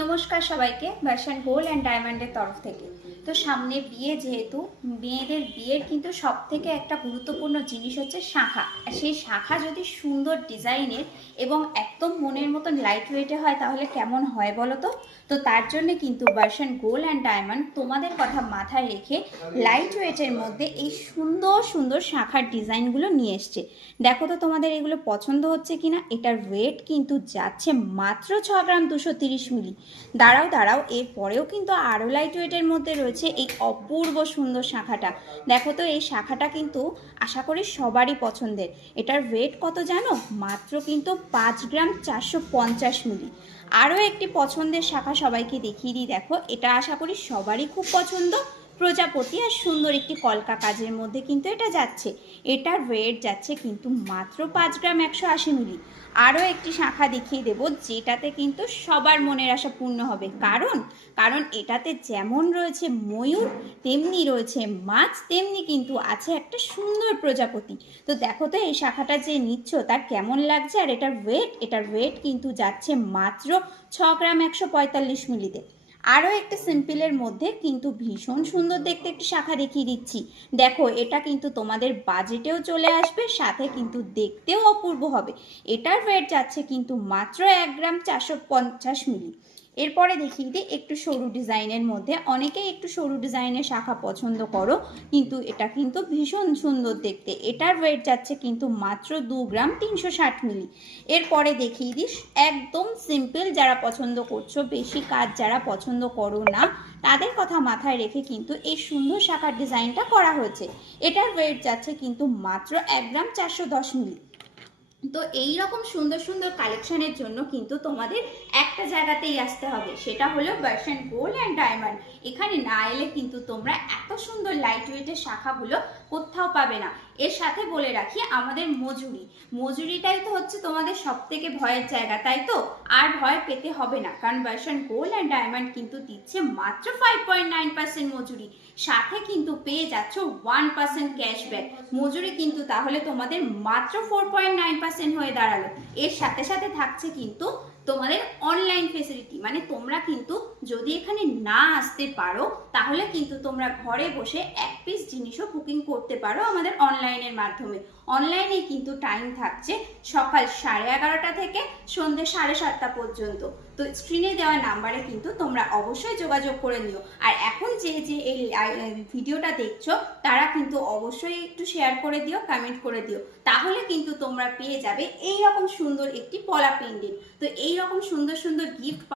নমস্কার সবাইকে version gold and ডায়মন্ডের তরফ থেকে। তো সামনে বিয়ে, যেহেতু মেয়েদের বিয়ের কিন্তু সব থেকে একটা গুরুত্বপূর্ণ জিনিস হচ্ছে শাঁখা। আর সেই শাঁখা যদি সুন্দর ডিজাইনের এবং একদম মনের মতন লাইট ওয়েটে হয় তাহলে কেমন হয় বলো তো। তো তার জন্য কিন্তু ভার্সন গোল্ড অ্যান্ড ডায়মন্ড তোমাদের কথা মাথায় রেখে লাইট ওয়েটের মধ্যে এই সুন্দর সুন্দর শাঁখার ডিজাইনগুলো নিয়ে এসছে। দেখো তো তোমাদের এগুলো পছন্দ হচ্ছে কিনা। এটার ওয়েট কিন্তু যাচ্ছে মাত্র 6 গ্রাম 230 মিলি। দাঁড়াও দাঁড়াও, এরপরেও কিন্তু আরও লাইট ওয়েটের মধ্যে রয়েছে এই অপূর্ব সুন্দর শাঁখাটা। দেখো তো এই শাঁখাটা কিন্তু আশা করি সবারই পছন্দের। এটার ওয়েট কত জানো? মাত্র কিন্তু 5 গ্রাম 450 মিলি। আরও একটি পছন্দের শাঁখা সবাইকে দেখিয়ে দিই। দেখো, এটা আশা করি সবারই খুব পছন্দ, প্রজাপতি আর সুন্দর একটি কলকা কাজের মধ্যে কিন্তু এটা যাচ্ছে। এটার ওয়েট যাচ্ছে কিন্তু মাত্র 5 গ্রাম 180 মিলি। আরও একটি শাঁখা দেখিয়ে দেব যেটাতে কিন্তু সবার মনের আশা পূর্ণ হবে। কারণ কারণ এটাতে যেমন রয়েছে ময়ূর, তেমনি রয়েছে মাছ, তেমনি কিন্তু আছে একটা সুন্দর প্রজাপতি। তো দেখো তো এই শাখাটা যে নিচ্ছ তার কেমন লাগছে। আর এটার ওয়েট কিন্তু যাচ্ছে মাত্র 6 গ্রাম 145 মিলিতে। আরও একটা সিম্পলের মধ্যে কিন্তু ভীষণ সুন্দর দেখতে একটি শাখা দেখিয়ে দিচ্ছি। দেখো, এটা কিন্তু তোমাদের বাজেটেও চলে আসবে, সাথে কিন্তু দেখতেও অপূর্ব হবে। এটার ওয়েট যাচ্ছে কিন্তু মাত্র 1 গ্রাম 450 মিলি। এরপরে দেখিয়ে দিই একটু সরু ডিজাইনের মধ্যে। অনেকেই একটু সরু ডিজাইনের শাখা পছন্দ করো, কিন্তু এটা কিন্তু ভীষণ সুন্দর দেখতে। এটার ওয়েট যাচ্ছে কিন্তু মাত্র 2 গ্রাম 360 মিলি। এরপরে দেখিয়ে দিই একদম সিম্পল, যারা পছন্দ করছো, বেশি কাজ যারা পছন্দ করো না, তাদের কথা মাথায় রেখে কিন্তু এই সুন্দর শাখার ডিজাইনটা করা হয়েছে। এটার ওয়েট যাচ্ছে কিন্তু মাত্র 1 গ্রাম 410 মিলি। তো এই রকম সুন্দর সুন্দর কালেকশনের জন্য কিন্তু তোমাদের একটা জায়গাতেই আসতে হবে, সেটা হলো ভার্সন গোল্ড অ্যান্ড ডায়মন্ড। এখানে না এলে কিন্তু তোমরা এত সুন্দর লাইট ওয়েটের শাখাগুলো কোথাও পাবে না। এর সাথে বলে রাখি, আমাদের মজুরিটাই তো হচ্ছে তোমাদের সব থেকে ভয়ের জায়গা, তাই তো? আর ভয় পেতে হবে না, কারণ ভার্সন গোল্ড অ্যান্ড ডায়মন্ড কিন্তু দিচ্ছে মাত্র 5.9% মজুরি। সাথে কিন্তু পেয়ে যাচ্ছ 1% ক্যাশব্যাক। মজুরি কিন্তু তাহলে তোমাদের মাত্র 4.9% হয়ে দাঁড়ালো। এর সাথে সাথে থাকছে কিন্তু তোমাদের অনলাইন ফেসিলিটি, মানে তোমরা কিন্তু যদি এখানে না আসতে পারো তাহলে কিন্তু তোমরা ঘরে বসে এক পিস জিনিসও বুকিং করতে পারো আমাদের অনলাইনের মাধ্যমে। অনলাইনে কিন্তু টাইম থাকছে সকাল 11:30 থেকে সন্ধ্যে 7:30 পর্যন্ত। তো স্ক্রিনে দেওয়া নাম্বারে কিন্তু তোমরা অবশ্যই যোগাযোগ করে নিও। আর এখন যে যে এই ভিডিওটা দেখছো তারা কিন্তু অবশ্যই একটু শেয়ার করে দিও, কমেন্ট করে দিও, তাহলে কিন্তু তোমরা পেয়ে যাবে এই রকম সুন্দর একটি পলা পেন্ডেন্ট। তো এই রকম সুন্দর সুন্দর গিফট